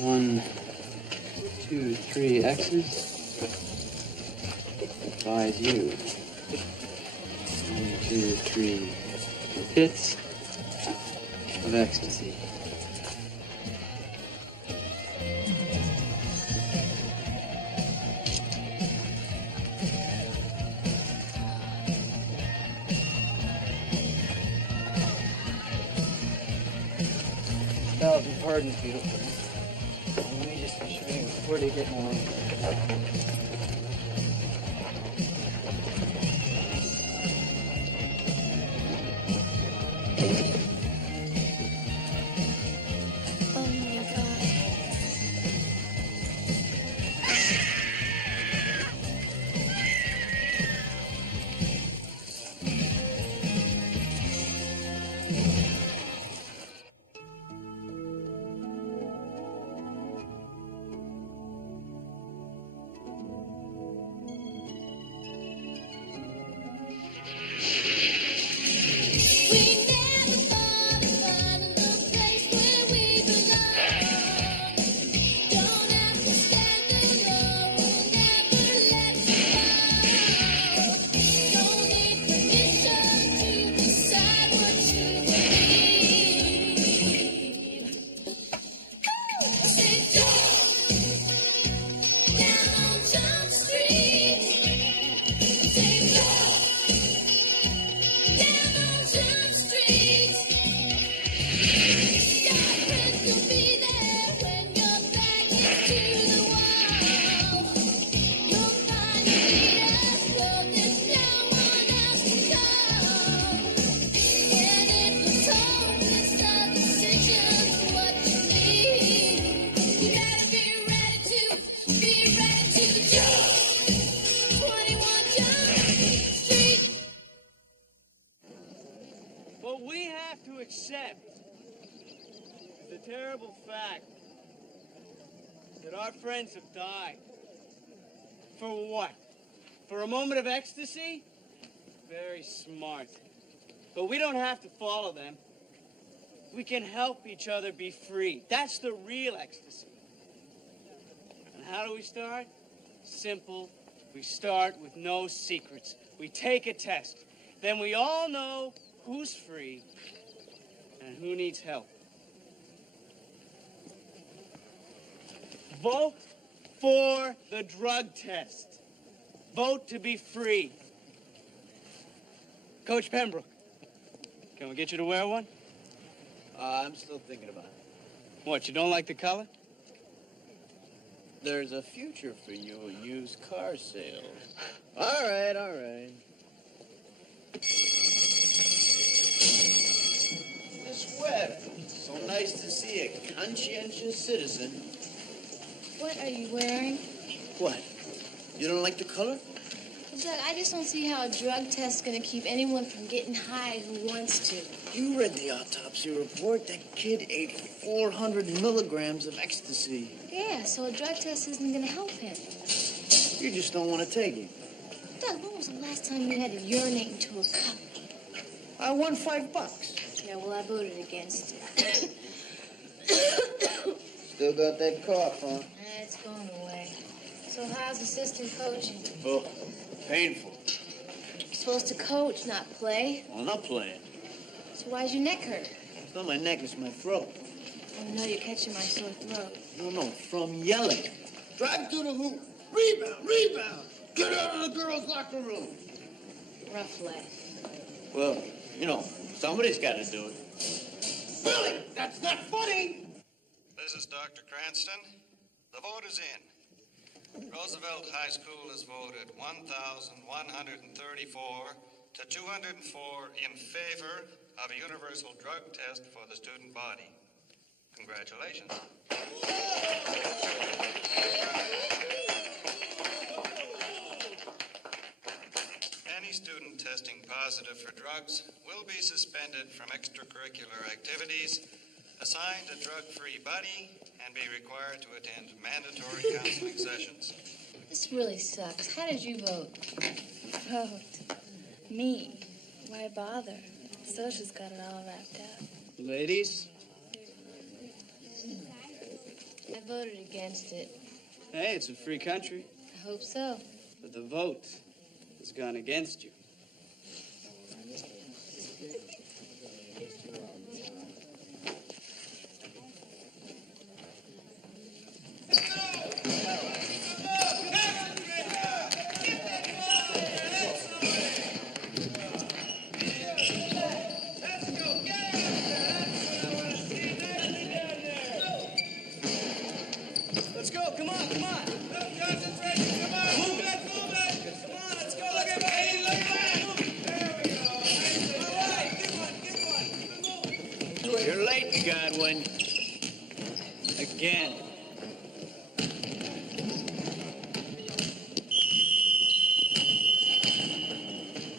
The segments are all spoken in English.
1, 2, 3 X's. Buys you 1, 2, 3 hits of ecstasy. Now, you've heard me, beautiful. Let me just show you where to get more. What we have to accept the terrible fact that our friends have died. For what? For a moment of ecstasy? Very smart. But we don't have to follow them. We can help each other be free. That's the real ecstasy. And how do we start? Simple. We start with no secrets. We take a test. Then we all know who's free and who needs help. Vote for the drug test. Vote to be free. Coach Pembroke, can we get you to wear one? I'm still thinking about it. What, you don't like the color? There's a future for you in used car sales. All right, all right. Miss Webb, so nice to see a conscientious citizen. What are you wearing? What? You don't like the color? Doug, I just don't see how a drug test's gonna keep anyone from getting high who wants to. You read the autopsy report. That kid ate 400 milligrams of ecstasy. Yeah, so a drug test isn't gonna help him. You just don't want to take it. Doug, when was the last time you had to urinate into a cup? I won $5. Yeah, well, I voted against it. Still got that cough, huh? It's going away. So how's assistant coaching? Oh, painful. You're supposed to coach, not play. Well, I'm not playing. So why's your neck hurt? It's not my neck, it's my throat. Oh, no, you're catching my sore throat. No, from yelling. Drive to the hoop. Rebound, rebound. Get out of the girls' locker room. Rough life. Well, you know, somebody's got to do it. Billy, that's not funny. This is Dr. Cranston. The vote is in. Roosevelt High School has voted 1,134 to 204 in favor of a universal drug test for the student body. Congratulations. Any student testing positive for drugs will be suspended from extracurricular activities, assigned a drug-free buddy, and be required to attend mandatory counseling sessions. This really sucks. How did you vote? Vote? Me? Why bother? Social's got it all wrapped up. Ladies? I voted against it. Hey, it's a free country, I hope so. but the vote has gone against you. Let's go, come on, come on. Concentration, come on. Move it. Come on, let's go. Look at me. There we go. All right, good one. You're late, Godwin. Again.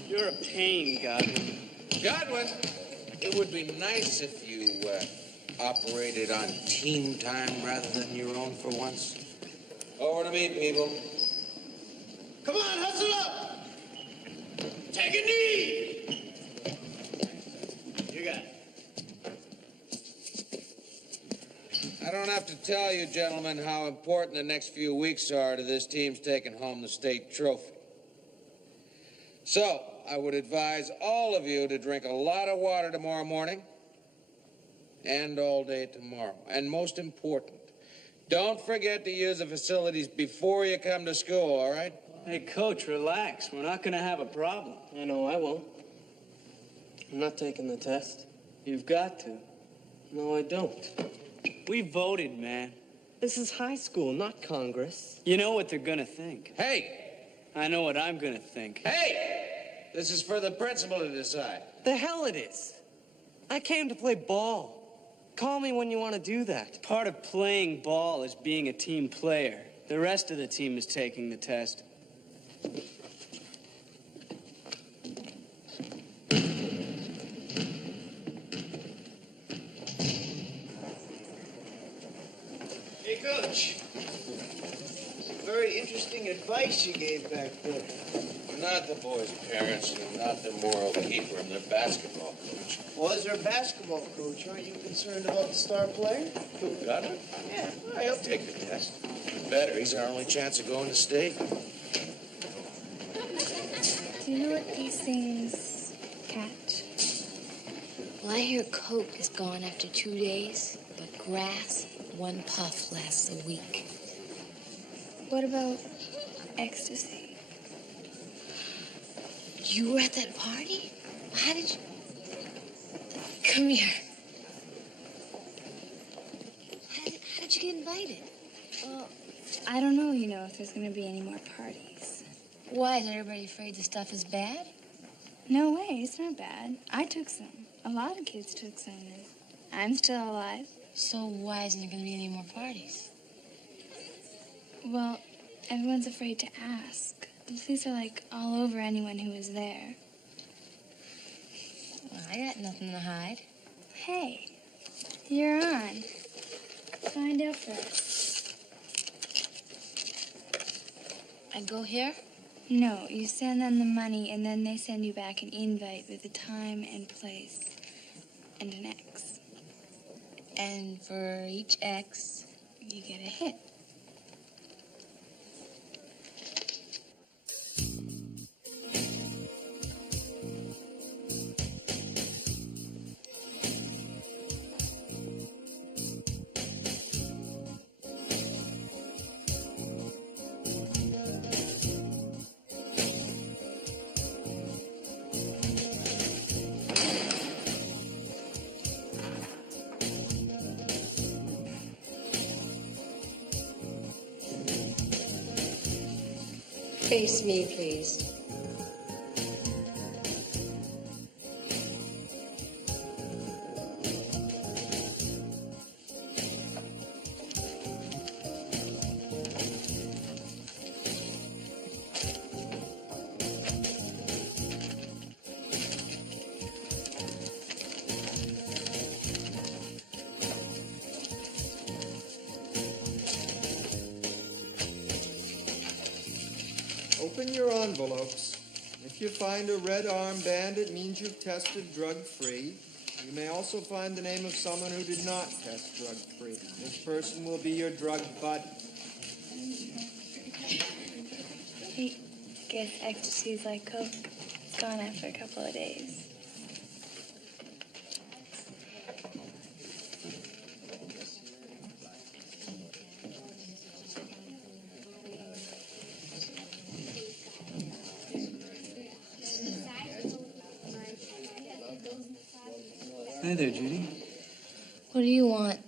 You're a pain, Godwin. Godwin, it would be nice if you operated on team time rather than your own for once. Over to me, people. Come on, hustle up. Take a knee. You got it. I don't have to tell you, gentlemen, how important the next few weeks are to this team's taking home the state trophy. So, I would advise all of you to drink a lot of water tomorrow morning and all day tomorrow. And most important, don't forget to use the facilities before you come to school, all right? Hey, Coach, relax. We're not going to have a problem. I know I won't. I'm not taking the test. You've got to. No, I don't. We voted, man. This is high school, not Congress. You know what they're going to think. Hey! I know what I'm going to think. Hey! This is for the principal to decide. The hell it is. I came to play ball. Call me when you want to do that. Part of playing ball is being a team player. The rest of the team is taking the test. Hey, Coach. Very interesting advice you gave back there. Not the boys' parents, and not the moral keeper and their basketball coach. Was there a basketball coach? Aren't you concerned about the star player? Who, Godwin? Yeah, well, he'll take the test. Better, he's our only chance of going to state. Do you know what these things catch? Well, I hear Coke is gone after 2 days, but grass, 1 puff lasts a week. What about ecstasy? You were at that party? How did you... Come here. How did you get invited? Well, I don't know, if there's going to be any more parties. Why, is everybody afraid the stuff is bad? No way, it's not bad. I took some. A lot of kids took some. And I'm still alive. So why isn't there going to be any more parties? Well, everyone's afraid to ask. The police are, all over anyone who was there. Well, I got nothing to hide. Hey, you're on. Find out for us. I go here? No, you send them the money, and then they send you back an invite with a time and place and an X. And for each X, You get a hit. face me, please. Open your envelopes. If you find a red armband, it means you've tested drug-free. You may also find the name of someone who did not test drug-free. This person will be your drug buddy. Hey, guess ecstasy's like coke. It's gone after a couple of days. Hi there, Judy. What do you want?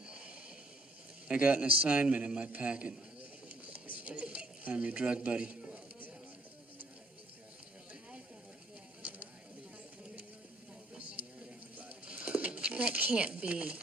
I got an assignment in my packet. I'm your drug buddy. That can't be.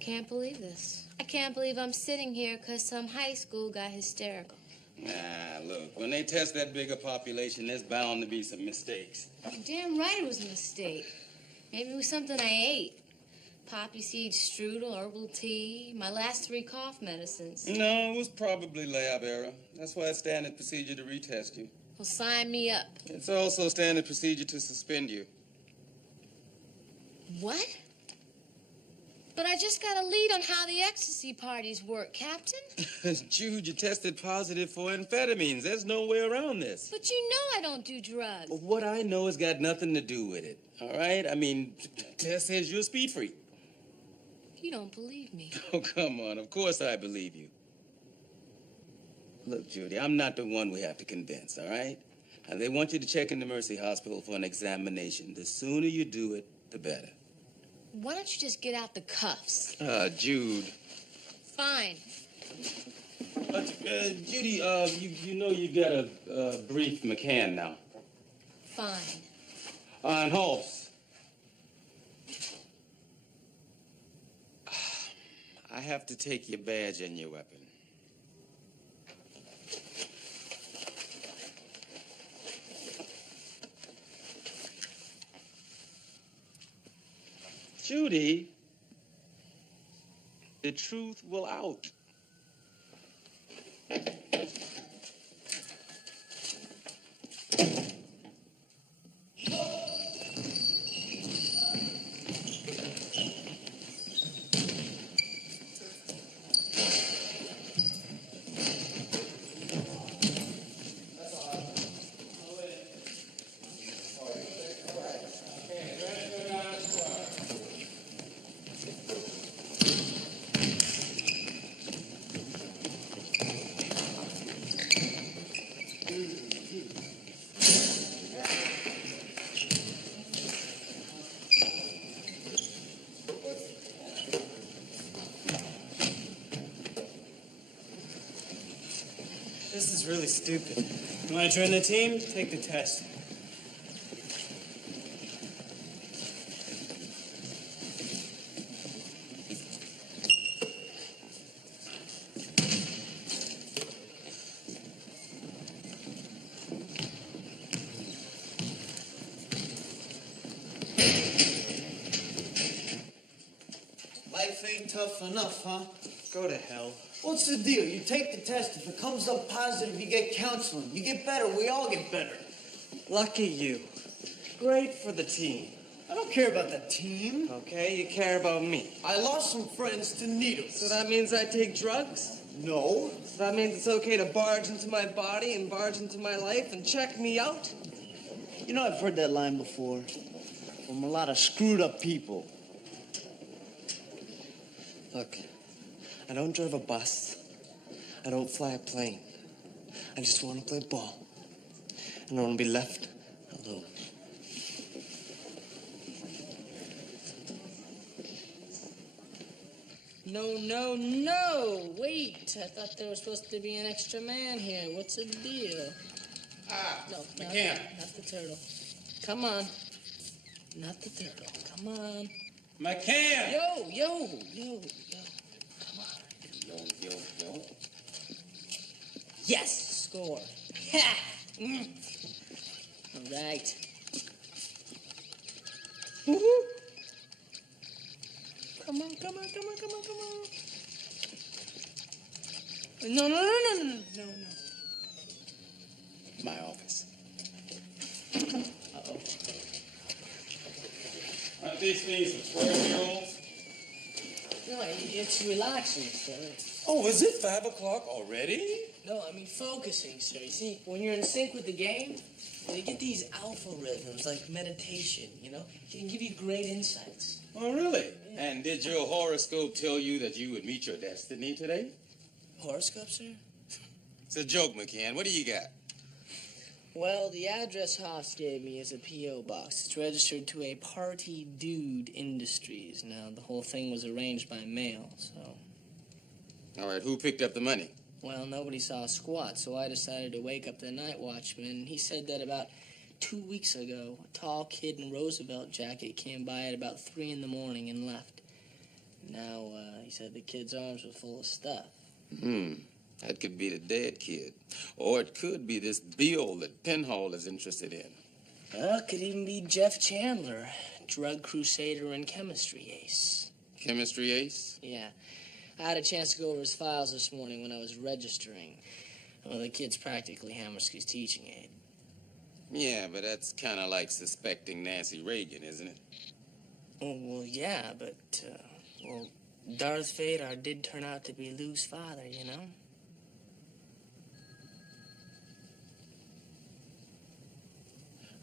Can't believe this. I can't believe I'm sitting here because some high school got hysterical. Nah, look, when they test that bigger population, there's bound to be some mistakes. You're damn right it was a mistake. Maybe it was something I ate. Poppy seed strudel, herbal tea, my last 3 cough medicines. No, it was probably lab error. That's why it's standard procedure to retest you. Well, sign me up. It's also standard procedure to suspend you. What? But I just got a lead on how the ecstasy parties work, Captain. Jude, you tested positive for amphetamines. There's no way around this. But you know I don't do drugs. Well, what I know has got nothing to do with it, all right? I mean, test says you're a speed freak. You don't believe me. Oh, come on. Of course I believe you. Look, Judy, I'm not the one we have to convince, all right? Now, they want you to check into Mercy Hospital for an examination. The sooner you do it, the better. Why don't you just get out the cuffs? Jude. Fine. Judy, you know you got a brief McCann now. Fine. On Holmes. I have to take your badge and your weapon. Judy, the truth will out. This is really stupid. You want to join the team? Take the test. Life ain't tough enough, huh? Go to hell. What's the deal? You take the test. If it comes up positive, you get counseling. You get better. We all get better. Lucky you. Great for the team. I don't care about the team. Okay, you care about me. I lost some friends to needles. So that means I take drugs? No. So that means it's okay to barge into my body and barge into my life and check me out? You know, I've heard that line before from a lot of screwed up people. Look, I don't drive a bus. I don't fly a plane. I just want to play ball. And I want to be left alone. No, no, no! Wait, I thought there was supposed to be an extra man here. What's the deal? No, McCann. not the turtle. Come on. Not the turtle. Come on. McCann! Yo. Come on. Yo. Yes, score. Ha! right. Woo-hoo. Come on, come on, come on, come on, come on. No, no, no, no, no, no, no. My office. Uh-oh. Aren't these things for 12-year-olds? No, it's relaxing, sir. Oh, is it 5 o'clock already? No, I mean focusing, sir. You see, when you're in sync with the game, you get these alpha rhythms like meditation, you know? It can give you great insights. Oh, really? Yeah. And did your horoscope tell you that you would meet your destiny today? Horoscope, sir? It's a joke, McCann. What do you got? Well, the address Haas gave me is a P.O. box. It's registered to a Party Dude Industries. Now, the whole thing was arranged by mail, so... All right, who picked up the money? Well, nobody saw a squat, so I decided to wake up the night watchman, and he said that about 2 weeks ago, a tall kid in Roosevelt jacket came by at about 3 in the morning and left. Now, he said the kid's arms were full of stuff. That could be the dead kid. Or it could be this Bill that Penhall is interested in. Well, it could even be Jeff Chandler, drug crusader and chemistry ace. Chemistry ace? Yeah. I had a chance to go over his files this morning when I was registering. Well, the kid's practically Hammersky's teaching aide. Yeah, but that's kind of like suspecting Nancy Reagan, isn't it? Oh, well, yeah, but, well, Darth Vader did turn out to be Lou's father, you know?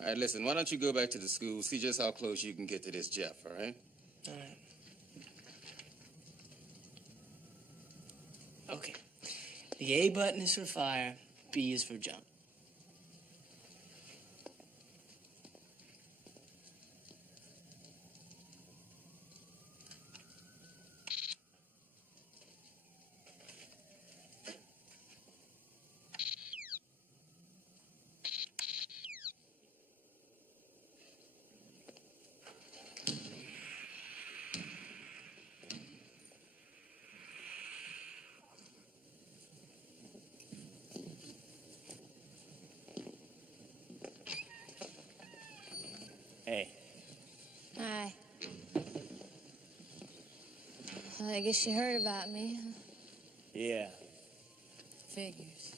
All right, listen, why don't you go back to the school, see just how close you can get to this Jeff, all right? All right. Okay. The A button is for fire, B is for jump. Hey. Hi. Well, I guess you heard about me. Yeah. Figures.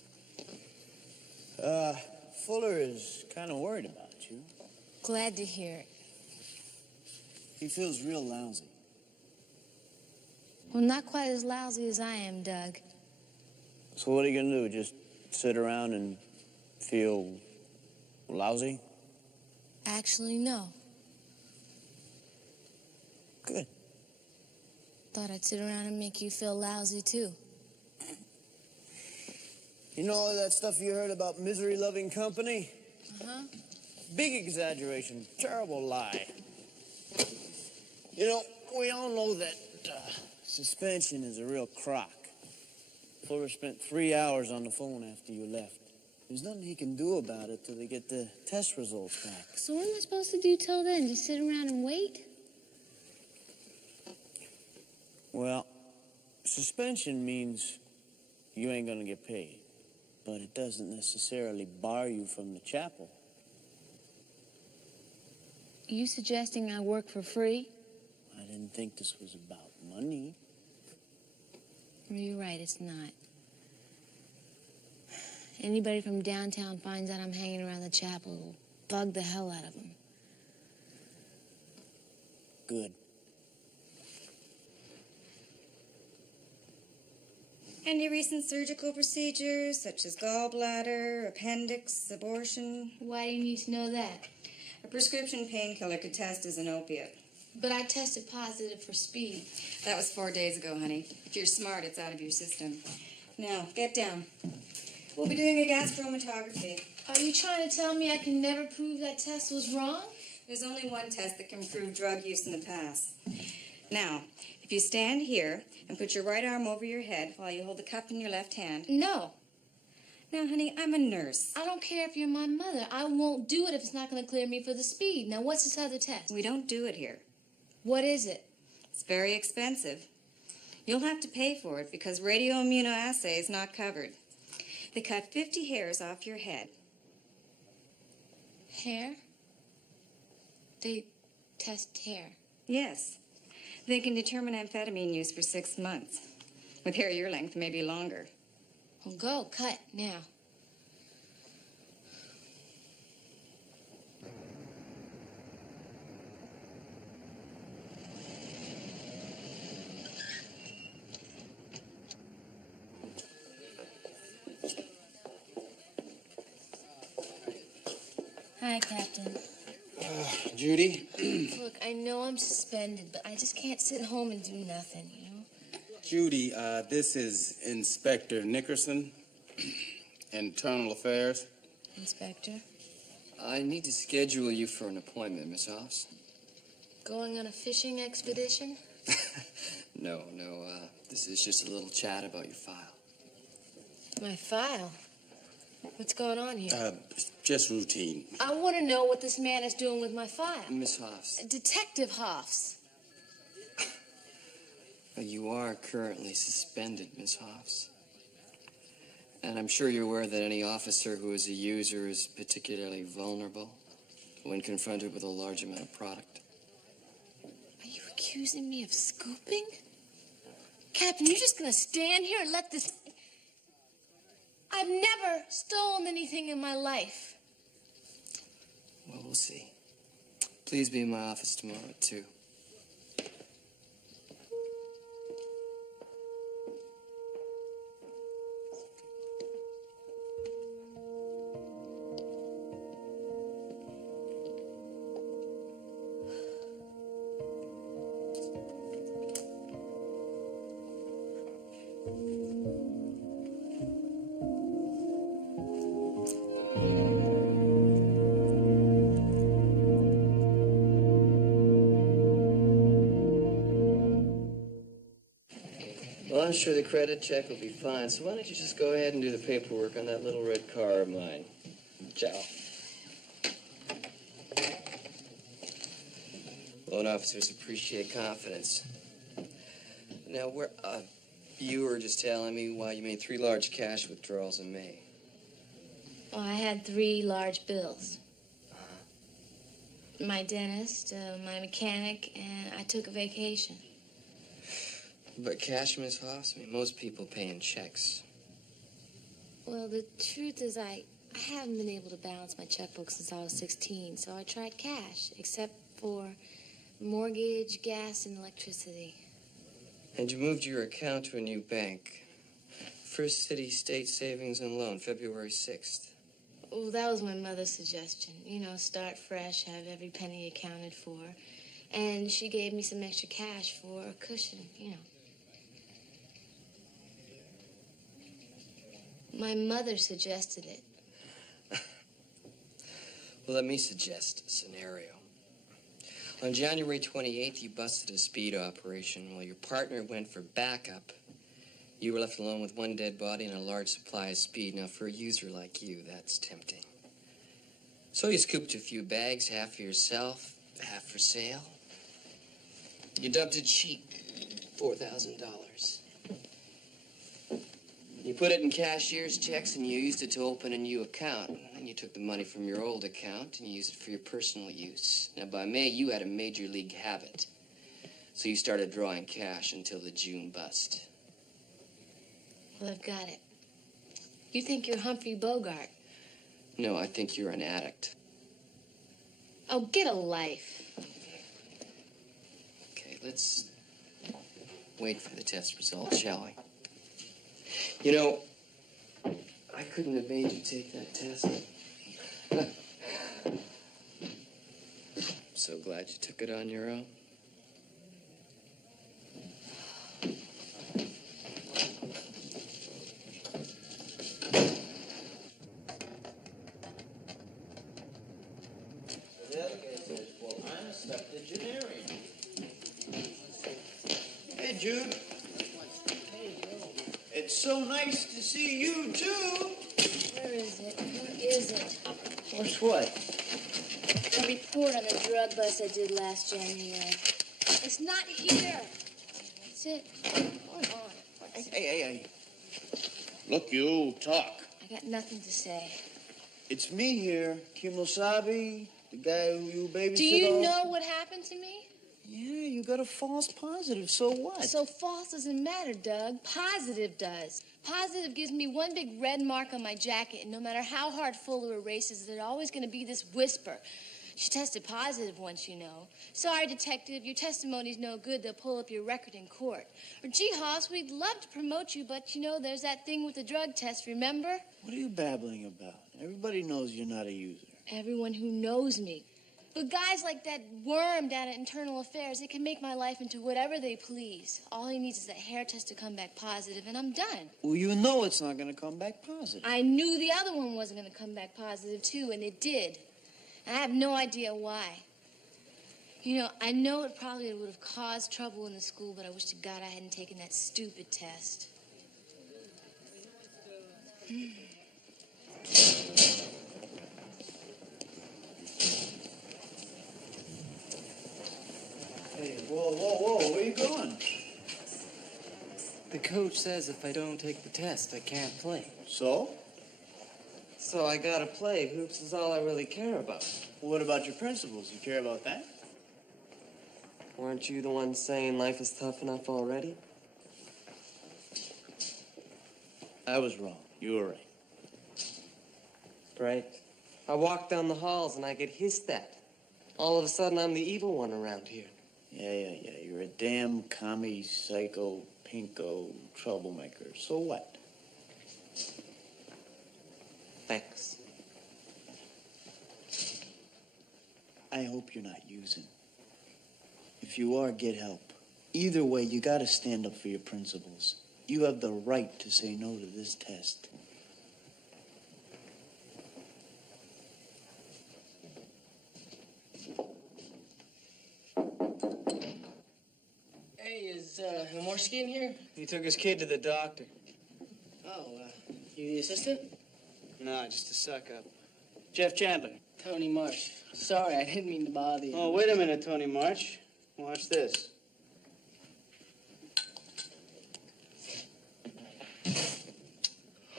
Fuller is kind of worried about you. Glad to hear it. He feels real lousy. Well, not quite as lousy as I am, Doug. So what are you gonna do? Just sit around and feel lousy? Actually, no. Good. Thought I'd sit around and make you feel lousy, too. You know all that stuff you heard about misery-loving company? Uh-huh. Big exaggeration, terrible lie. You know, we all know that suspension is a real crock. Fuller spent 3 hours on the phone after you left. There's nothing he can do about it till they get the test results back. So what am I supposed to do till then? Just sit around and wait? Well, suspension means you ain't gonna get paid. But it doesn't necessarily bar you from the chapel. Are you suggesting I work for free? I didn't think this was about money. Well, you're right, it's not. Anybody from downtown finds out I'm hanging around the chapel will bug the hell out of them. Good. Any recent surgical procedures, such as gallbladder, appendix, abortion? Why do you need to know that? A prescription painkiller could test as an opiate. But I tested positive for speed. That was 4 days ago, honey. If you're smart, it's out of your system. Now, get down. We'll be doing a gastromatography. Are you trying to tell me I can never prove that test was wrong? There's only one test that can prove drug use in the past. Now, if you stand here and put your right arm over your head while you hold the cup in your left hand. No. Now, honey, I'm a nurse. I don't care if you're my mother. I won't do it if it's not going to clear me for the speed. Now, what's this other test? We don't do it here. What is it? It's very expensive. You'll have to pay for it because radioimmunoassay is not covered. They cut 50 hairs off your head. Hair? They test hair. Yes. They can determine amphetamine use for 6 months. With hair your length, maybe longer. Well, go, cut, now. Hi, Captain. Judy? Look, I know I'm suspended, but I just can't sit home and do nothing, you know? Judy, this is Inspector Nickerson, Internal Affairs. Inspector? I need to schedule you for an appointment, Miss Hoffs. Going on a fishing expedition? No, this is just a little chat about your file. My file? What's going on here? Just routine. I want to know what this man is doing with my file. Miss Hoffs. Detective Hoffs. You are currently suspended, Miss Hoffs. And I'm sure you're aware that any officer who is a user is particularly vulnerable when confronted with a large amount of product. Are you accusing me of scooping? Captain, you're just gonna stand here and let this... I've never stolen anything in my life. Well, we'll see. Please be in my office tomorrow at 2. Well, I'm sure the credit check will be fine, so why don't you just go ahead and do the paperwork on that little red car of mine. Ciao. Loan officers appreciate confidence. Now, you were just telling me why you made 3 large cash withdrawals in May. Well, I had 3 large bills. My dentist, my mechanic, and I took a vacation. But cash, Miss Hoffs? I mean, most people pay in checks. Well, the truth is I haven't been able to balance my checkbook since I was 16, so I tried cash, except for mortgage, gas, and electricity. And you moved your account to a new bank. First City State Savings and Loan, February 6th. Well, that was my mother's suggestion. You know, start fresh, have every penny accounted for. And she gave me some extra cash for a cushion, you know. My mother suggested it. Well, let me suggest a scenario. On January 28th, you busted a speed operation. While your partner went for backup, you were left alone with 1 dead body and a large supply of speed. Now, for a user like you, that's tempting. So you scooped a few bags, half for yourself, half for sale. You dumped it cheap, $4,000. You put it in cashier's checks and you used it to open a new account. And you took the money from your old account and you used it for your personal use. Now, by May, you had a major league habit. So you started drawing cash until the June bust. Well, I've got it. You think you're Humphrey Bogart. No, I think you're an addict. Oh, get a life. Okay, let's wait for the test results, shall we? You know, I couldn't have made you take that test. I'm so glad you took it on your own. Hey, Jude. It's so nice to see you, too. Where is it? Where is it? What's what? A report on the drug bust I did last January. It's not here. That's it. Hold on. Hey. Look, you talk. I got nothing to say. It's me here, Kimosabe, the guy who you babysit. Do you know what happened to me? Yeah, you got a false positive, so what? So false doesn't matter, Doug. Positive does. Positive gives me one big red mark on my jacket, and no matter how hard Fuller erases it, there's always going to be this whisper. She tested positive once, you know. Sorry, detective, your testimony's no good. They'll pull up your record in court. Or, gee, Hoss, we'd love to promote you, but, you know, there's that thing with the drug test, remember? What are you babbling about? Everybody knows you're not a user. Everyone who knows me. But guys like that worm down at Internal Affairs, they can make my life into whatever they please. All he needs is that hair test to come back positive, and I'm done. Well, you know it's not going to come back positive. I knew the other one wasn't going to come back positive, too, and it did. I have no idea why. You know, I know it probably would have caused trouble in the school, but I wish to God I hadn't taken that stupid test. Hey, whoa, where are you going? The coach says if I don't take the test, I can't play. So? So I gotta play. Hoops is all I really care about. What about your principles? You care about that? Weren't you the one saying life is tough enough already? I was wrong. You were right. Right. I walk down the halls and I get hissed at. All of a sudden, I'm the evil one around here. Yeah. You're a damn commie, psycho, pinko, troublemaker. So what? Thanks. I hope you're not using. If you are, get help. Either way, you gotta stand up for your principles. You have the right to say no to this test. Hey, is Morsky in here? He took his kid to the doctor. Oh, you the assistant? No, just a suck-up. Jeff Chandler. Tony Marsh. Sorry, I didn't mean to bother you. Oh, wait a minute, Tony Marsh. Watch this.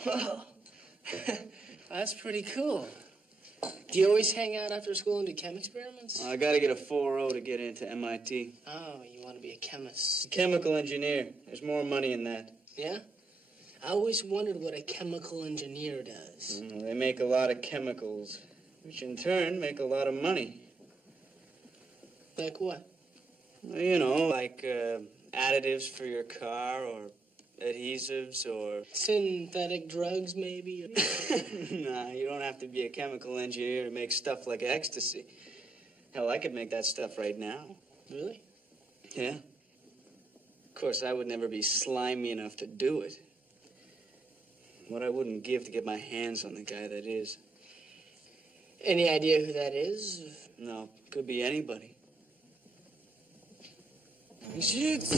Whoa. That's pretty cool. Do you always hang out after school and do chem experiments? I gotta get a 4.0 to get into MIT. Oh, you want to be a chemist. Chemical engineer. There's more money in that. Yeah? I always wondered what a chemical engineer does. They make a lot of chemicals, which in turn make a lot of money. Like what? Well, you know, like additives for your car or adhesives or... Synthetic drugs, maybe? Nah, you don't have to be a chemical engineer to make stuff like ecstasy. Hell, I could make that stuff right now. Really? Yeah. Of course, I would never be slimy enough to do it. What I wouldn't give to get my hands on the guy that is. Any idea who that is? No, could be anybody. He shoots.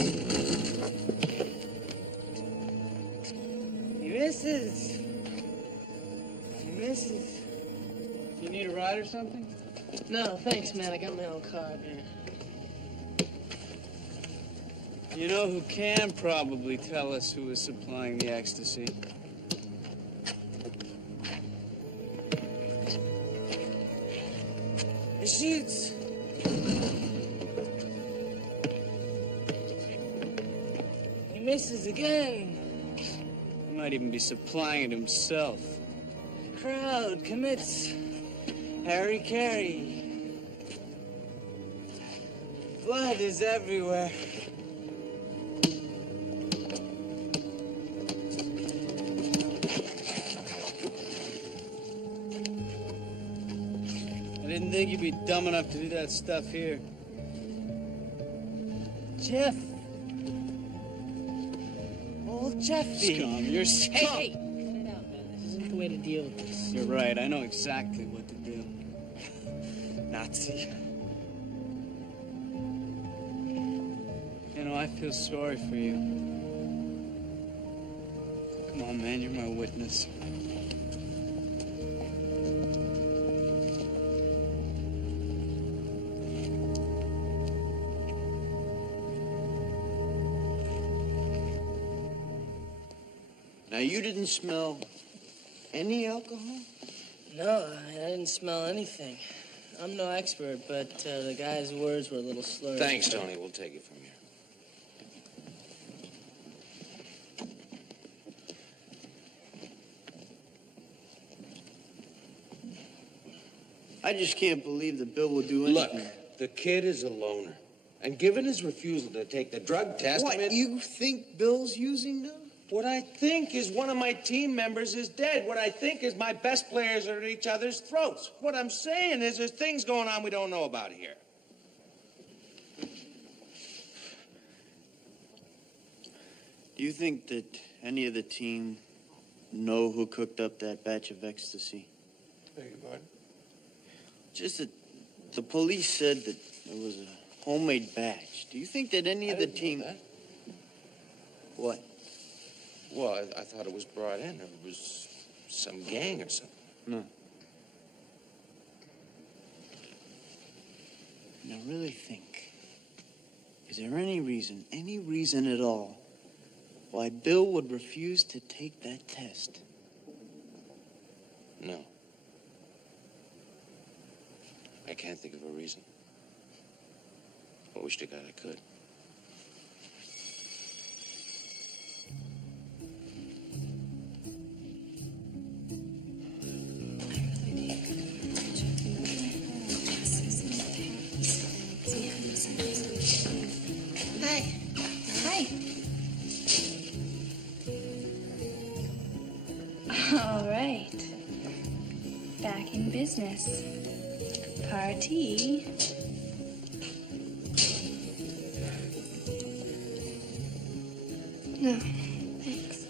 He misses. He misses. You need a ride or something? No, thanks, man. I got my own car up here. You know who can probably tell us who is supplying the ecstasy? He shoots. He misses again. He might even be supplying it himself. Crowd commits Harry Carey. Blood is everywhere. I didn't think you'd be dumb enough to do that stuff here. Jeff. Old Jeffy. Scum, you're scum. Hey! Cut it out, man. This isn't the way to deal with this. You're right, I know exactly what to do. Nazi. You know, I feel sorry for you. Come on, man, you're my witness. Now, you didn't smell any alcohol? No, I didn't smell anything. I'm no expert, but the guy's words were a little slurred. Thanks, Tony. We'll take it from here. I just can't believe that Bill would do anything. Look, the kid is a loner. And given his refusal to take the drug test... What, you think Bill's using now? What I think is one of my team members is dead. What I think is my best players are at each other's throats. What I'm saying is there's things going on we don't know about here. Do you think that any of the team know who cooked up that batch of ecstasy? Beg your pardon? Just that the police said that it was a homemade batch. Do you think that any of the team... What? Well, I thought it was brought in. It was some gang or something. No. Now, really think. Is there any reason at all, why Bill would refuse to take that test? No. I can't think of a reason. I wish to God I could. Hi. Hi. All right. Back in business. Party. No, thanks.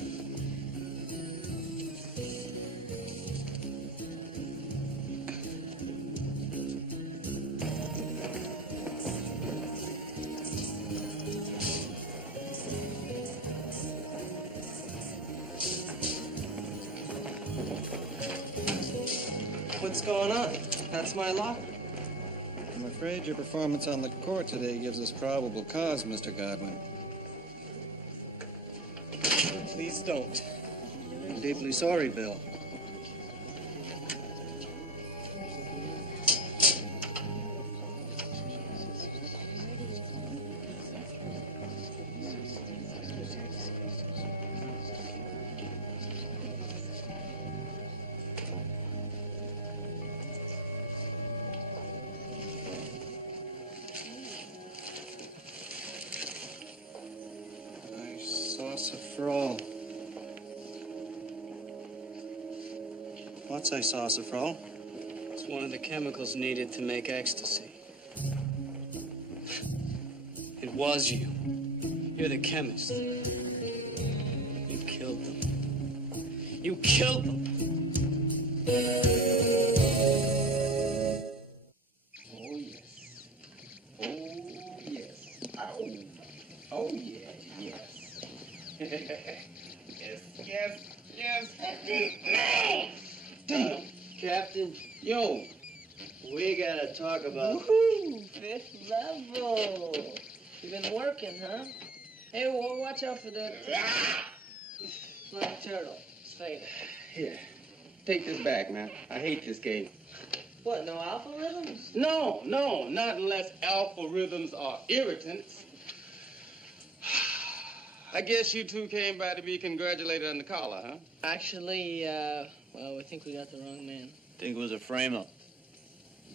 What's going on? That's my locker. I'm afraid your performance on the court today gives us probable cause, Mr. Godwin. Please don't. I'm deeply sorry, Bill. Isosafrol. What's isosafrol? It's one of the chemicals needed to make ecstasy. It was you. You're the chemist. You killed them. You killed them. Oh, yes. Oh, yes. Ow. Oh, yeah, yes. yes, yes, yes. Damn. Captain, Yo. we gotta talk about... Woohoo! Fifth level. You've been working, huh? Hey, well, watch out for that flying turtle. It's fading. Here. Take this back, man. I hate this game. What, no alpha rhythms? No, not unless alpha rhythms are irritants. I guess you two came by to be congratulated on the collar, huh? Actually, well, we think we got the wrong man. think it was a frame-up.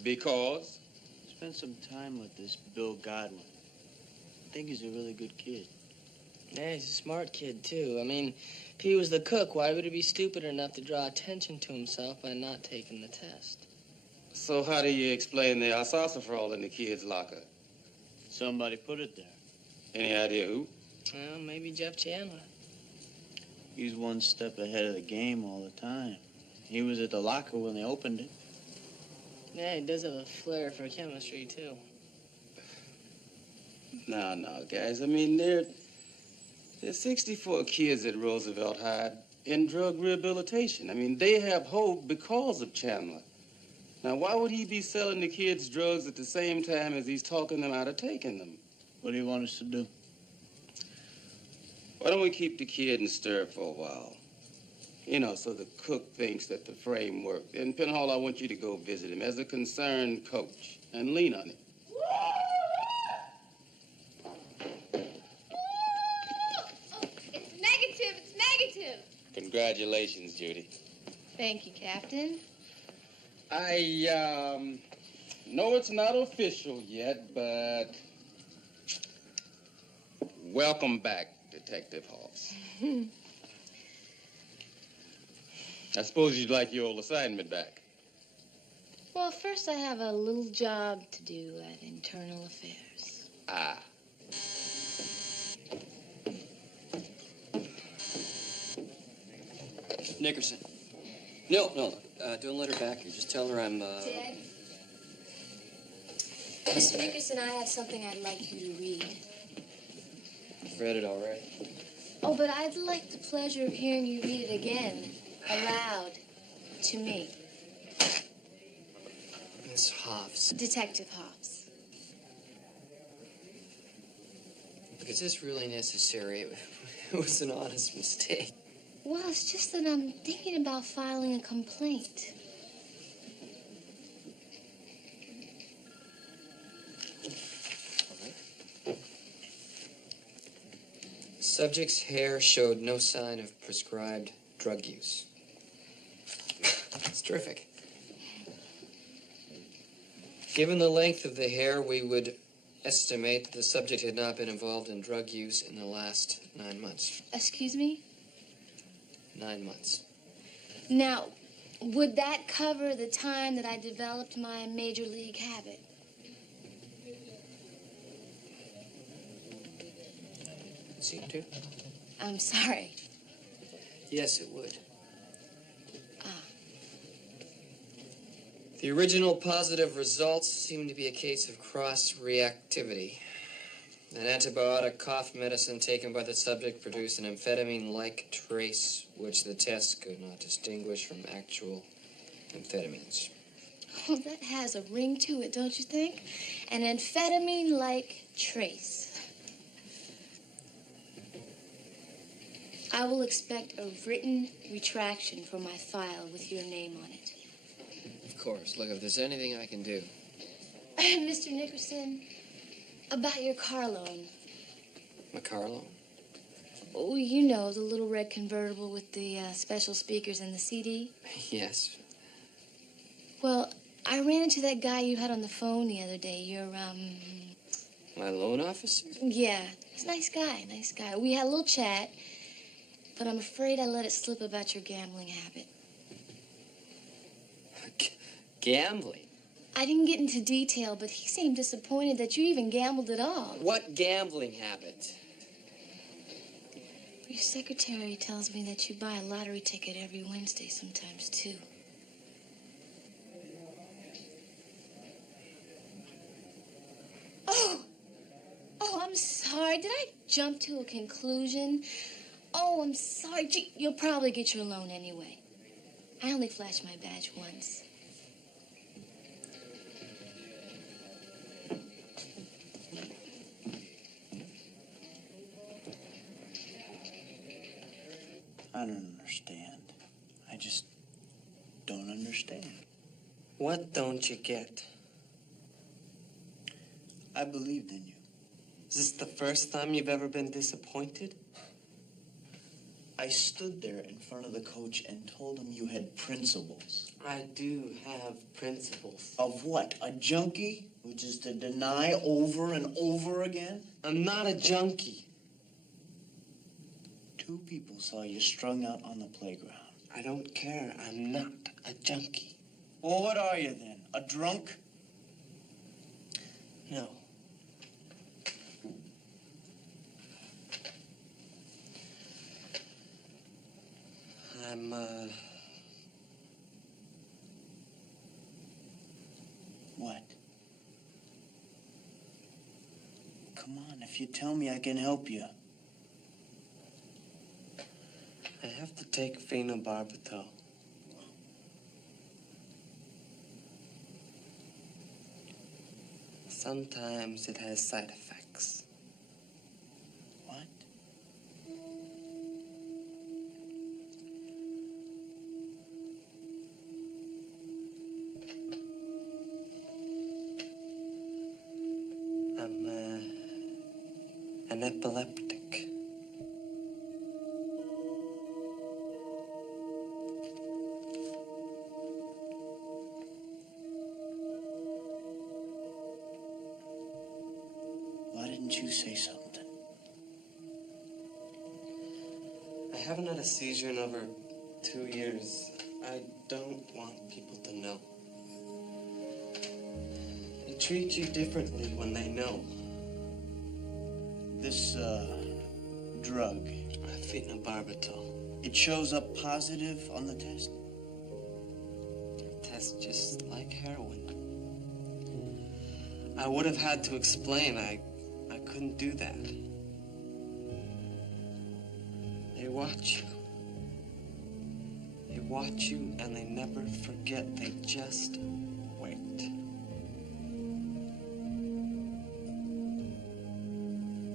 Because? Spent some time with this Bill Godwin. I think he's a really good kid. Yeah, he's a smart kid, too. I mean, if he was the cook, why would he be stupid enough to draw attention to himself by not taking the test? So how do you explain the isosafrol in the kid's locker? Somebody put it there. Any idea who? Well, maybe Jeff Chandler. He's one step ahead of the game all the time. He was at the locker when they opened it. Yeah, he does have a flair for chemistry, too. No, guys. I mean, there's 64 kids at Roosevelt High in drug rehabilitation. I mean, they have hope because of Chandler. Now, why would he be selling the kids drugs at the same time as he's talking them out of taking them? What do you want us to do? Why don't we keep the kid in stirrup for a while? You know, so the cook thinks that the frame worked. And Penhall, I want you to go visit him as a concerned coach and lean on him. It's negative. It's negative. Congratulations, Judy. Thank you, Captain. I know it's not official yet, but welcome back, Detective Hobbs. I suppose you'd like your old assignment back. Well, first I have a little job to do at Internal Affairs. Ah. Nickerson. No, don't let her back here. Just tell her I'm, Dad? Mr. Nickerson, I have something I'd like you to read. I've read it already. Oh, but I'd like the pleasure of hearing you read it again, aloud, to me. Miss Hobbs. Detective Hobbs. Look, is this really necessary? It was an honest mistake. Well, it's just that I'm thinking about filing a complaint. Subject's hair showed no sign of prescribed drug use. It's terrific. Given the length of the hair, we would estimate the subject had not been involved in drug use in the last 9 months. Excuse me? 9 months. Now, would that cover the time that I developed my major league habit? Seem to? I'm sorry. Yes, it would. Ah. The original positive results seem to be a case of cross-reactivity. An antibiotic cough medicine taken by the subject produced an amphetamine-like trace, which the test could not distinguish from actual amphetamines. Oh, that has a ring to it, don't you think? An amphetamine-like trace. I will expect a written retraction for my file with your name on it. Of course. Look, if there's anything I can do. Mr. Nickerson, about your car loan. My car loan? Oh, you know, the little red convertible with the special speakers and the CD. Yes. Well, I ran into that guy you had on the phone the other day. Your, My loan officer? Yeah, he's a nice guy. We had a little chat, but I'm afraid I let it slip about your gambling habit. Gambling? I didn't get into detail, but he seemed disappointed that you even gambled at all. What gambling habit? Your secretary tells me that you buy a lottery ticket every Wednesday sometimes, too. Oh, I'm sorry. Did I jump to a conclusion? Oh, I'm sorry. Gee, you'll probably get your loan anyway. I only flashed my badge once. I don't understand. I just don't understand. What don't you get? I believed in you. Is this the first time you've ever been disappointed? I stood there in front of the coach and told him you had principles. I do have principles. Of what? A junkie? Which is to deny over and over again? I'm not a junkie. 2 people saw you strung out on the playground. I don't care. I'm not a junkie. Well, what are you then? A drunk? No. I'm, What? Come on, if you tell me, I can help you. I have to take phenobarbital. Sometimes it has side effects. What? an epileptic. Why didn't you say something? I haven't had a seizure in over 2 years. I don't want people to know. They treat you differently when they know. This, drug. Phenobarbital. It shows up positive on the test? It tests just like heroin. I would have had to explain. I couldn't do that. They watch you. They watch you and they never forget. They just wait.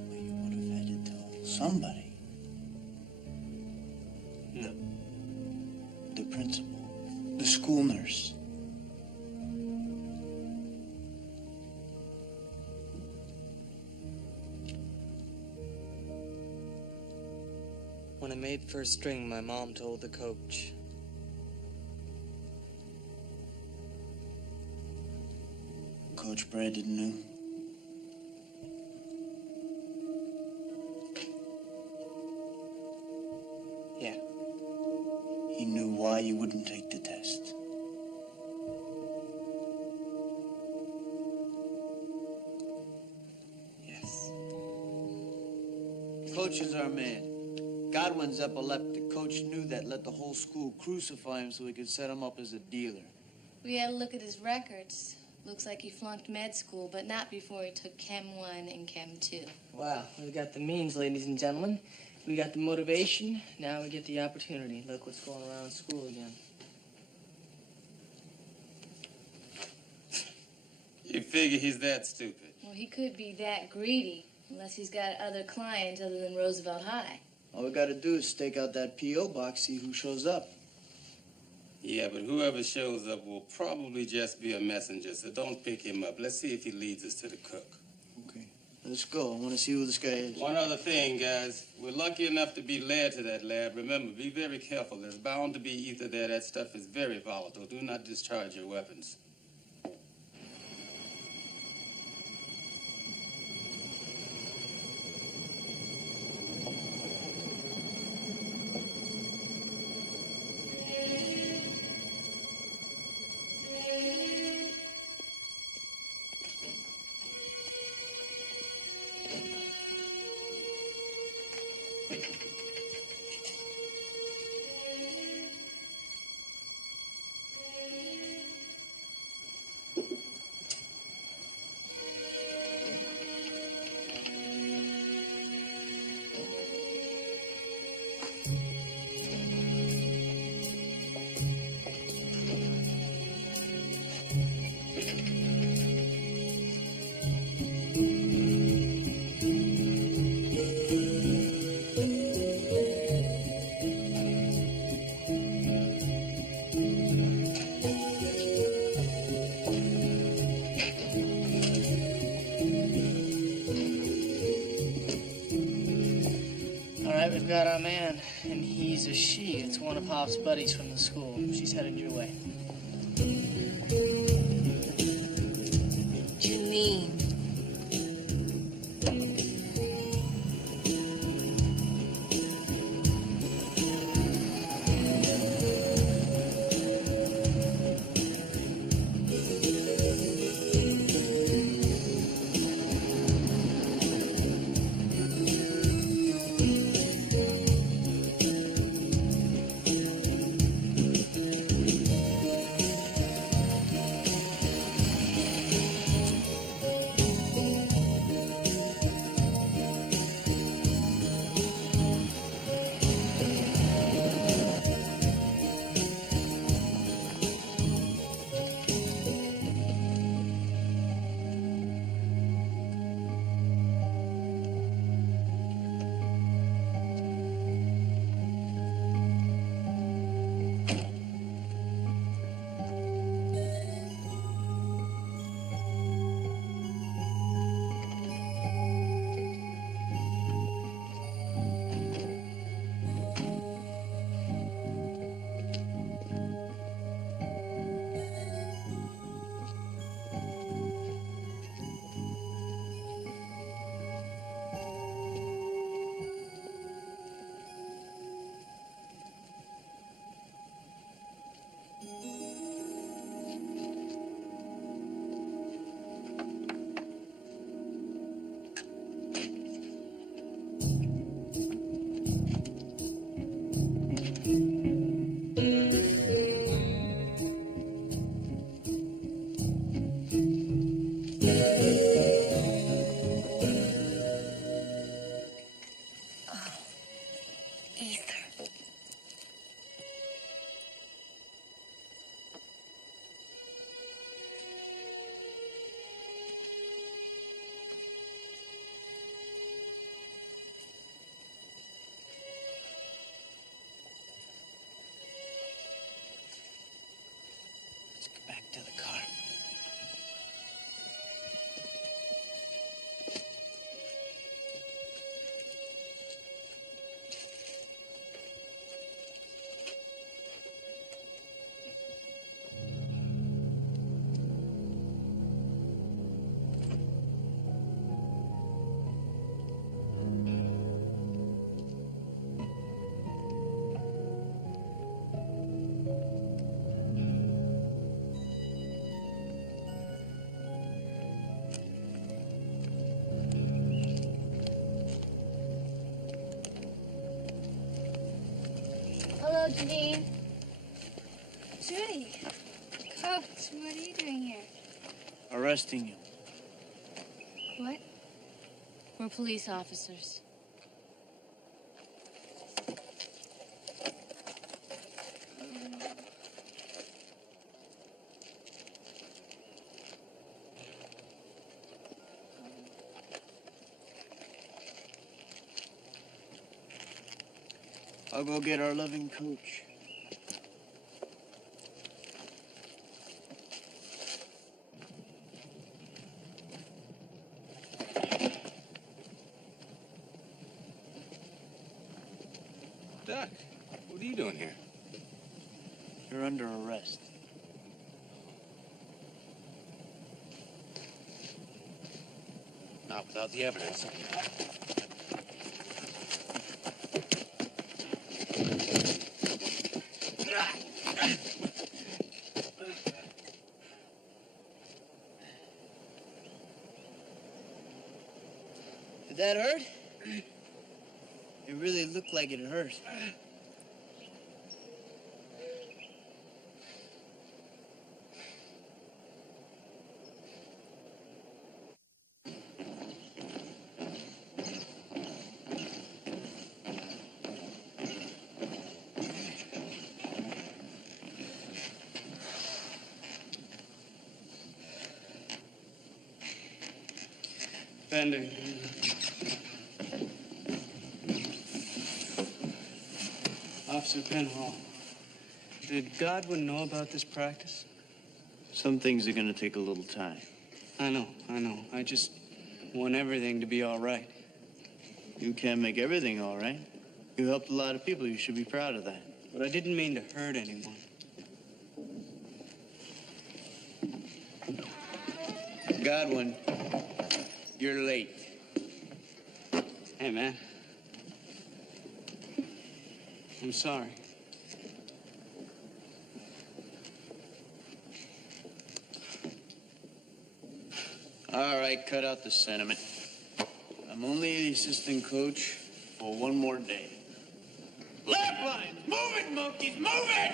Well, you would have had to tell somebody. No. The principal. The school nurse. When I made first string, my mom told the coach. Coach Brandon knew. Yeah. He knew why you wouldn't take the test. Yes. Coach is our man. Godwin's epileptic. Coach knew that, let the whole school crucify him so he could set him up as a dealer. We had a look at his records. Looks like he flunked med school, but not before he took Chem 1 and Chem 2. Wow, we got the means, ladies and gentlemen. We got the motivation, now we get the opportunity. Look what's going around school again. You figure he's that stupid? Well, he could be that greedy, unless he's got other clients other than Roosevelt High. All we gotta do is stake out that P.O. box, see who shows up. Yeah, but whoever shows up will probably just be a messenger, so don't pick him up. Let's see if he leads us to the cook. Okay, let's go. I want to see who this guy is. One other thing, guys. We're lucky enough to be led to that lab. Remember, be very careful. There's bound to be ether there. That stuff is very volatile. Do not discharge your weapons. We've got our man, and he's a she. It's one of Hop's buddies from the school. She's headed your way. Janine. ether. Let's go back to the car. Hello, Janine. Judy. Coach, what are you doing here? Arresting you. What? We're police officers. I'll go get our loving coach. Doc, what are you doing here? You're under arrest. Not without the evidence. Did that hurt? It really looked like it hurt. Bender. Officer Penhall, did Godwin know about this practice? Some things are gonna take a little time. I know. I just want everything to be all right. You can't make everything all right. You helped a lot of people. You should be proud of that. But I didn't mean to hurt anyone. Godwin, you're late. Hey, man. I'm sorry. All right, cut out the sentiment. I'm only the assistant coach for one more day. Left line! Move it, monkeys! Move it!